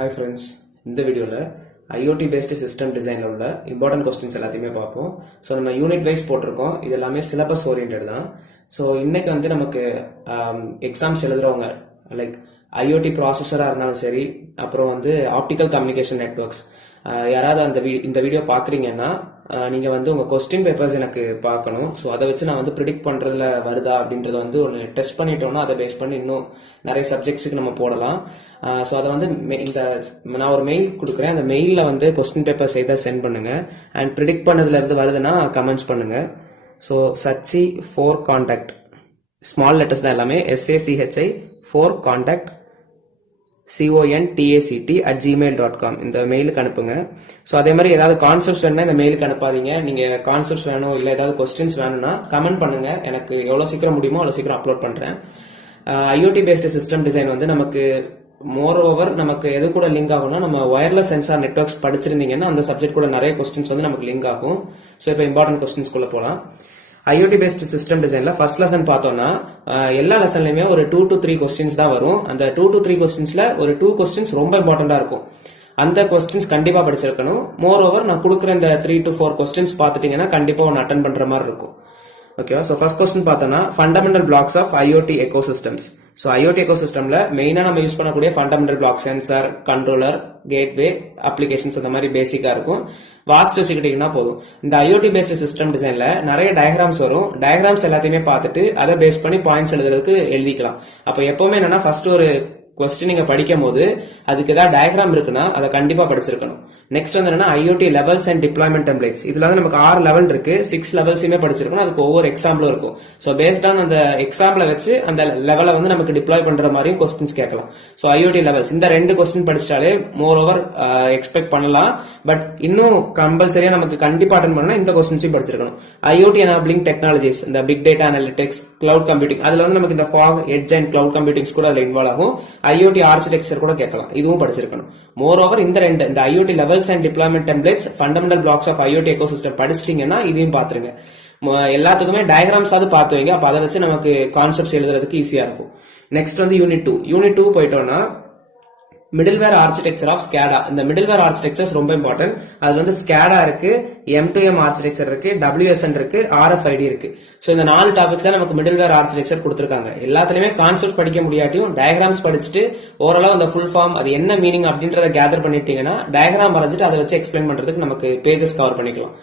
Hi friends, இந்த வீடியோல IoT based system designல உள்ள important questions எல்லாத்தையுமே பார்ப்போம். ஸோ நம்ம யூனிட் வைஸ் போட்டிருக்கோம். இது எல்லாமே சிலபஸ் ஓரியன்டட் தான். ஸோ இன்னைக்கு வந்து நமக்கு எக்ஸாம்ஸ் எழுதுறவங்க லைக் IoT ப்ராசஸராக இருந்தாலும் சரி, அப்புறம் வந்து ஆப்டிக்கல் கம்யூனிகேஷன் நெட்வொர்க்ஸ் யாராவது இந்த வீடியோ பார்க்குறீங்கன்னா நீங்கள் வந்து உங்கள் கொஸ்டின் பேப்பர்ஸ் எனக்கு பார்க்கணும். ஸோ அதை வச்சு நான் வந்து ப்ரிடிக்ட் பண்ணுறதுல வருதா அப்படின்றத வந்து ஒன்று டெஸ்ட் பண்ணிட்டோம்னா அதை பேஸ் பண்ணி இன்னும் நிறைய சப்ஜெக்ட்ஸுக்கு நம்ம போடலாம். ஸோ அதை வந்து நான் ஒரு மெயில் கொடுக்குறேன். அந்த மெயிலில் வந்து கொஸ்டின் பேப்பர்ஸ் எதாவது சென்ட் பண்ணுங்கள். அண்ட் ப்ரிடிக்ட் பண்ணதுலேருந்து வருதுன்னா கமெண்ட்ஸ் பண்ணுங்கள். So Sachi 4 contact small letters தான் எல்லாமே, SACHI 4 கான்டாக்ட் CONTACT@gmail.com இந்த மெயிலுக்கு அனுப்புங்க. ஸோ அதே மாதிரி ஏதாவது கான்செப்ட்ஸ் வேணும்னா இந்த மெயிலுக்கு அனுப்பாதீங்க. நீங்கள் கான்செப்ட்ஸ் வேணும் இல்லை ஏதாவது கொஸ்டின்ஸ் வேணும்னா கமெண்ட் பண்ணுங்க. எனக்கு எவ்வளோ சீக்கிரம் முடியுமோ அவ்வளோ சீக்கிரம் அப்லோட் பண்ணுறேன். IoT பேஸ்டு சிஸ்டம் டிசைன் வந்து நமக்கு மோர் ஓவர் நமக்கு எது கூட லிங்க் ஆகும்னா, நம்ம ஒயர்லெஸ் சென்சார் நெட்வொர்க்ஸ் படிச்சிருந்தீங்கன்னா அந்த சப்ஜெக்ட் கூட நிறைய கொஸ்டின்ஸ் வந்து நமக்கு லிங்க் ஆகும். ஸோ இப்போ இம்பார்ட்டன்ட் கொஸ்டின்ஸ்குள்ள போகலாம். IoT பேஸ்ட் சிஸ்டம் டிசைன்ல ஃபர்ஸ்ட் லெசன் பார்த்தோம்னா எல்லா லெசன்லயுமே ஒரு 2 to 3 கொஸ்டின்ஸ் தான் வரும். அந்த 2 to 3 கொஸ்டின்ஸ்ல ஒரு 2 கொஸ்டின்ஸ் ரொம்ப இம்பார்ட்டண்டா இருக்கும். அந்த கொஸ்டின்ஸ் கண்டிப்பா படிச்சிருக்கணும். மோர் ஓவர் நான் கொடுக்குற இந்த 3 to 4 கொஸ்டின்ஸ் பார்த்துட்டீங்கன்னா கண்டிப்பா ஒன்று அட்டன் பண்ற மாதிரி இருக்கும். ஓகேவா? ஸோ ஃபர்ஸ்ட் கொஸ்டின் பார்த்தோம்னா fundamental blocks of IoT ecosystems. So IoT எக்கோசிஸ்டம்ல மெயினா நம்ம யூஸ் பண்ணக்கூடிய fundamental block sensor, controller, gateway, applications அந்த மாதிரி பேசிக்கா இருக்கும். வாஸ்ட் வச்சுக்கிட்டீங்கன்னா போதும். இந்த IoT பேஸ்ட் சிஸ்டம் டிசைன்ல நிறைய டயக்ராம்ஸ் வரும். டயக்ராம்ஸ் எல்லாத்தையுமே பார்த்துட்டு அதை பேஸ் பண்ணி பாயிண்ட்ஸ் எழுதுறதுக்கு எழுதிக்கலாம். அப்போ எப்பவுமே என்னன்னா ஃபர்ஸ்ட் ஒரு கொஸ்டின் நீங்க படிக்கும் போது அதுக்கு ஏதாவது டயக்ராம் இருக்குன்னா அதை கண்டிப்பா படிச்சிருக்கணும். நெக்ஸ்ட் வந்து என்னன்னா IoT levels and deployment templates. இதுல வந்து நமக்கு 6 லெவல் இருக்கு, 6 லெவல்ஸுமே படிச்சிருக்கணும். அதுக்கு ஒவ்வொரு எக்ஸாம்பிளும் இருக்கும். ஸோ பேஸ்ட் ஆன் அந்த எக்ஸாம்பிளை வச்சு அந்த லெவலை வந்து நமக்கு டிப்ளாய் பண்ற மாதிரியும் கொஸ்டின்ஸ் கேட்கலாம். ஸோ IoT லெவல்ஸ் இந்த 2 கொஸ்டின் படிச்சிட்டாலே மோர் ஓவர் எக்ஸ்பெக்ட் பண்ணலாம். பட் இன்னும் கம்பல்சரியா நமக்கு கண்டிப்பா அட்டன் பண்ணா இந்த கொஸ்டின்ஸையும் படிச்சிருக்கணும். IoT எனபிளிங் டெக்னாலஜிஸ், இந்த big data analytics, cloud computing, அதுல வந்து நமக்கு இந்த fog, edge and cloud computings கூட அதுல இன்வால்வ் ஆகும். IoT ஆர்கிடெக்சர் கூட கேட்கலாம். இதுவும் படிச்சிருக்கணும். மோர் ஓவர் இந்த IoT levels and deployment templates, fundamental blocks of IoT ecosystem படிச்சிட்டீங்கன்னா இதையும் பாத்துருங்க. எல்லாத்துக்குமே டயக்ராம்ஸ் ஆவது பார்த்து வைங்க. அப்ப அதை வச்சு நமக்கு கான்செப்ட்ஸ் எழுதுறதுக்கு ஈஸியா இருக்கும். நெக்ஸ்ட் வந்து யூனிட் 2 போயிட்டோம்னா மிடில்வேர் ஆர்கிடெக்சர் ஆஃப் SCADA. இந்த மிடில்வேர் ஆர்கிடெக்சர்ஸ் ரொம்ப இம்பார்ட்டன்ட். அதுல வந்து SCADA இருக்கு, M2M ஆர்கிடெக்சர் இருக்கு, WSN இருக்கு, RFID இருக்கு. சோ இந்த 4 டாபிக்ஸ் தான் நமக்கு மிடில்வேர் ஆர்கிடெக்சர் கொடுத்திருக்காங்க. எல்லாத்துலயுமே கான்செப்ட் படிக்க முடியாட்டியும் டயக்ராம்ஸ் படிச்சுட்டு ஓரளவு அந்த ஃபுல் ஃபார்ம் அது என்ன மீனிங் அப்படின்றத கேதர் பண்ணிட்டீங்கன்னா டயக்ராம் வரைஞ்சிட்டு அதை வச்சு எக்ஸ்பிளைன் பண்றதுக்கு நமக்கு பேஜஸ் கவர் பண்ணிக்கலாம்.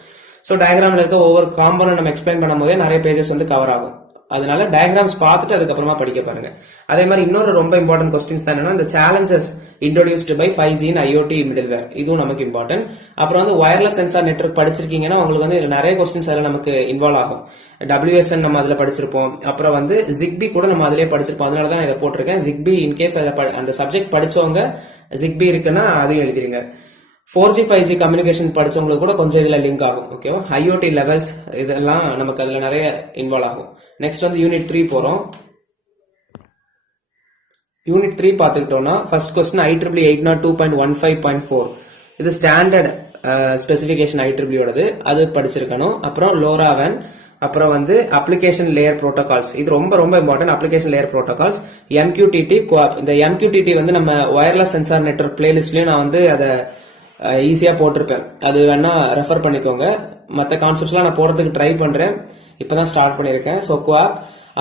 சோ டயக்ராம்ல இருக்க ஒவ்வொரு காம்பனன்ட் நம்ம எக்ஸ்பிளைன் பண்ணும்போதே நிறைய பேஜஸ் வந்து கவர் ஆகும். அதனால டயக்ராம்ஸ் பார்த்துட்டு அதுக்கப்புறமா படிக்க பாருங்க. அதே மாதிரி இன்னொரு ரொம்ப இம்பார்ட்டன்ட் கொஸ்டின்ஸ் தான் என்னன்னா இந்த challenges introduced by 5G in IoT middleware. இதுவும் நமக்கு இம்பார்ட்டன்ட். அப்புறம் வந்து வயர்லெஸ் சென்சார் நெட்வொர்க் படிச்சிருக்கீங்கன்னா உங்களுக்கு வந்து இதுல நிறைய கொஸ்டின்ஸ் அதில் நமக்கு இன்வால்வ் ஆகும். WSN நம்ம அதுல படிச்சிருப்போம். அப்புறம் வந்து ZigBee கூட நம்ம அதிலே படிச்சிருப்போம். அதனால தான் இதை போட்டிருக்கேன். ZigBee இன்கேஸ் அந்த சப்ஜெக்ட் படிச்சவங்க ZigBee இருக்குன்னா அதையும் எழுதிருங்க. 4G 5G கம்யூனிகேஷன் படிச்சவங்களுக்கு கூட கொஞ்சம் இதுல லிங்க் ஆகும். ஓகேவா? IoT லெவல்ஸ் இதெல்லாம் நமக்கு அதுல நிறைய இன்வால்வ் ஆகும். நெக்ஸ்ட் வந்து யூனிட் 3 போறோம். யூனிட் 3 பார்த்துக்கிட்டோம்னா ஃபர்ஸ்ட் கொஸ்டின் IEEE 802.15.4. இது ஸ்டாண்டர்ட் ஸ்பெசிபிகேஷன் IEEE ஓடது, அது படிச்சிருக்கணும். அப்புறம் LoRaWAN, அப்புறம் வந்து அப்ளிகேஷன் லேயர் புரோட்டோகால்ஸ். இது ரொம்ப ரொம்ப important. Application layer protocols, MQTT, QoP. இந்த MQTT வந்து நம்ம வயர்லெஸ் சென்சார் நெட்வொர்க் பிளேலிஸ்ட்லயும் நான் வந்து அதை ஈஸியா போட்டிருப்பேன். அது வேணா ரெஃபர் பண்ணிக்கோங்க. மற்ற கான்செப்ட்ஸ்லாம் நான் போறதுக்கு ட்ரை பண்றேன். இப்பதான் ஸ்டார்ட் பண்ணிருக்கேன். ஸோ QoP,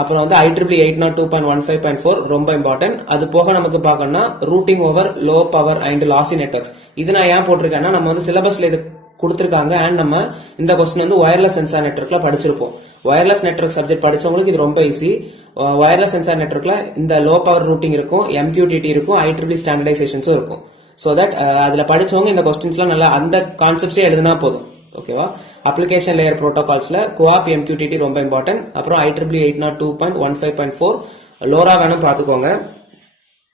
அப்புறம் வந்து IEEE 802.15.4 ரொம்ப இம்பார்ட்டன்ட். அது போக நமக்கு பார்க்கணும்னா routing over low power and lossy networks. இது நான் ஏன் போட்டிருக்கேன்னா நம்ம வந்து சிலபஸ்ல இது கொடுத்திருக்காங்க. அண்ட் நம்ம இந்த கொஸ்டின் வந்து வயர்லெஸ் சென்சார் நெட்வொர்க்ல படிச்சிருப்போம். வயர்லெஸ் நெட்வொர்க் சப்ஜெக்ட் படிச்சவங்களுக்கு இது ரொம்ப ஈஸி. வயர்லெஸ் சென்சார் நெட்வொர்க்ல இந்த லோ பவர் ரூட்டிங் இருக்கும், MQTT இருக்கும், IEEE ஸ்டாண்டர்டைசேஷன்ஸும் இருக்கும். ஸோ தட் அதுல படிச்சவங்க இந்த கொஸ்டின்ஸ்லாம் நல்லா அந்த கான்செப்ட்ஸே எழுதுனா போதும். ஓகேவா? அப்ளிகேஷன் லேயர் புரோட்டோகால்ஸ்ல QoP, MQTT ரொம்ப இம்பார்ட்டன்ட். அப்புறம் IEEE 802.15.4 LoRaWAN பார்த்துக்கோங்க.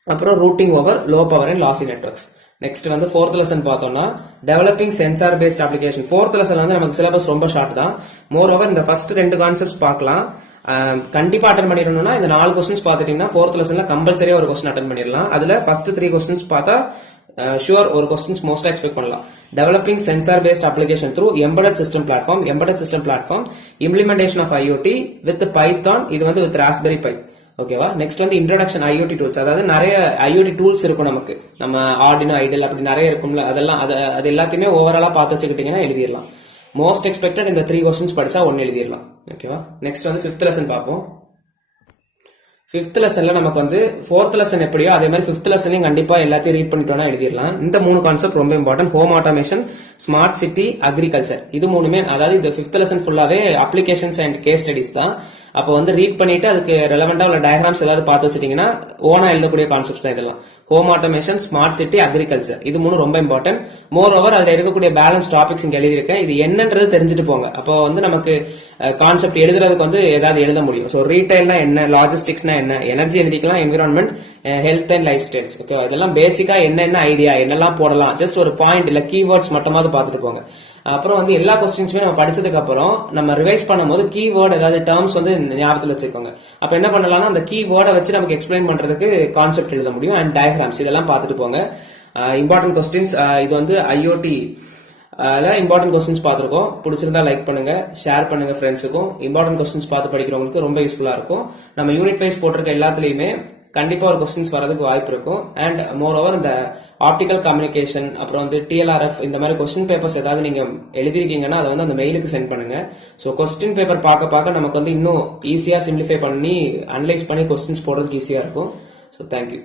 அப்புறம் routing over low power and lossy networks. Next வந்து 4th லெசன் பார்த்தோம்னா developing sensor based application. 4th lesson வந்து நமக்கு சிலபஸ் ரொம்ப ஷார்ட் தான். மோர் ஓவர் இந்த ஃபர்ஸ்ட் 2 கான்செப்ட்ஸ் பார்க்கலாம். கண்டிப்பா அட்டன் பண்ணிடணும்னா இந்த 4 கொஸ்டின்ஸ் பார்த்துட்டீங்கன்னா 4th லெசன்ல கம்பல்சரியா ஒரு கொஸ்டின் அட்டன் பண்ணிடலாம். அதுல ஃபர்ஸ்ட் 3 கொஸ்டின்ஸ் பார்த்தா ஷுவர் ஒரு கொஸ்டின்ஸ் மோஸ்டா எக்ஸ்பெக்ட் பண்ணலாம். Developing sensor based application through embedded system platform implementation of IoT with Python. இது வந்து வித் ராஸ்பெரி பை. ஓகேவா. நெக்ஸ்ட் வந்து இன்ட்ரோடக்ஷன் ஐஓடி டூல்ஸ், அதாவது நிறைய ஐஓடி டூல்ஸ் இருக்கும் நமக்கு, நம்ம ஆர்டினோ ஐடல் அப்படி நிறைய இருக்கும்ல, அதெல்லாம் அது எல்லாத்தையுமே ஓவராலா பார்த்து வச்சுக்கிட்டீங்கன்னா எழுதிடலாம். மோஸ்ட் எக்ஸ்பெக்டட் இந்த 3 கொஸ்டின்ஸ் படிச்சா 1 எழுதிடலாம். ஓகேவா. நெக்ஸ்ட் வந்து 5th லெசன் பார்ப்போம். 5th லெசன்ல நமக்கு வந்து 4th லெசன் எப்படியோ அதே மாதிரி 5th லெசன்லையும் கண்டிப்பா எல்லாத்தையும் ரீட் பண்ணிட்டோம்னா எழுதிடலாம். இந்த 3 கான்செப்ட் ரொம்ப important. Home automation, smart city, agriculture, இது 3மே, அதாவது இந்த 5th லெசன் ஃபுல்லாவே அப்ளிகேஷன்ஸ் அண்ட் கேஸ் ஸ்டடிஸ் தான். அப்போ வந்து ரீட் பண்ணிட்டு அதுக்கு ரெலவெண்டா உள்ள டயக்ராம்ஸ் ஏதாவது பார்த்து வச்சிட்டீங்கன்னா ஓனா எழுதக்கூடிய கான்செப்ட்ஸ் தான் இதெல்லாம். Home automation, smart city, agriculture, இது 3 ரொம்ப இம்பார்ட்டன்ட். மோர் ஓவர் அதுல இருக்கக்கூடிய பேலன்ஸ் டாபிக்ஸ் இங்க எழுதியிருக்கேன். இது என்னன்றது தெரிஞ்சுட்டு போங்க. அப்போ வந்து நமக்கு கான்செப்ட் எழுதுறதுக்கு வந்து ஏதாவது எழுத முடியும். ஸோ ரீட்டைல்னா என்ன, லாஜிஸ்டிக்ஸ்னா என்ன, எனர்ஜி எழுதிக்கலாம், environment, health and life styles. Okay, இதெல்லாம் பேசிக்கா என்னென்ன ஐடியா, என்னெல்லாம் போடலாம், ஜஸ்ட் ஒரு பாயிண்ட் இல்ல கீவேர்ட்ஸ் மட்டுமாவது பார்த்துட்டு போங்க. அப்புறம் வந்து எல்லா கொஸ்டின்ஸுமே நம்ம படிச்சதுக்கு அப்புறம் நம்ம ரிவைஸ் பண்ணும்போது கீவேர்ட் ஏதாவது டேர்ம்ஸ் வந்து ஞாபகத்தில் வச்சுக்கோங்க. அப்ப என்ன பண்ணலாம்னா அந்த கீவேர்டை வச்சு நமக்கு எக்ஸ்பிளைன் பண்றதுக்கு கான்செப்ட் எழுத முடியும். அண்ட் டயக்ராம்ஸ் இதெல்லாம் பார்த்துட்டு போங்க. இம்பார்ட்டன்ட் கொஸ்டின்ஸ், இது வந்து ஐஓடி இம்பார்ட்டன்ட் கொஸ்டின்ஸ் பார்த்துருக்கோம். பிடிச்சிருந்தா லைக் பண்ணுங்க, ஷேர் பண்ணுங்க ஃப்ரெண்ட்ஸுக்கும். இம்பார்ட்டன்ட் கொஸ்டின்ஸ் பார்த்து படிக்கிறவங்களுக்கு ரொம்ப யூஸ்ஃபுல்லா இருக்கும். நம்ம யூனிட் வைஸ் போட்டிருக்க எல்லாத்துலயுமே கண்டிப்பா ஒரு கொஸ்டின்ஸ் வரதுக்கு வாய்ப்பு இருக்கும். அண்ட் மோர் ஓவர் இந்த ஆப்டிகல் கம்யூனிகேஷன், அப்புறம் வந்து டிஎல்ஆர்எஃப், இந்த மாதிரி கொஸ்டின் பேப்பர்ஸ் ஏதாவது நீங்க எழுதிருக்கீங்கன்னா அதை வந்து அந்த மெயிலுக்கு சென்ட் பண்ணுங்க. ஸோ கொஸ்டின் பேப்பர் பார்க்க நமக்கு வந்து இன்னும் ஈஸியா சிம்பிளிஃபை பண்ணி அனலைஸ் பண்ணி கொஸ்டின்ஸ் போடுறதுக்கு ஈஸியா இருக்கும். So thank you.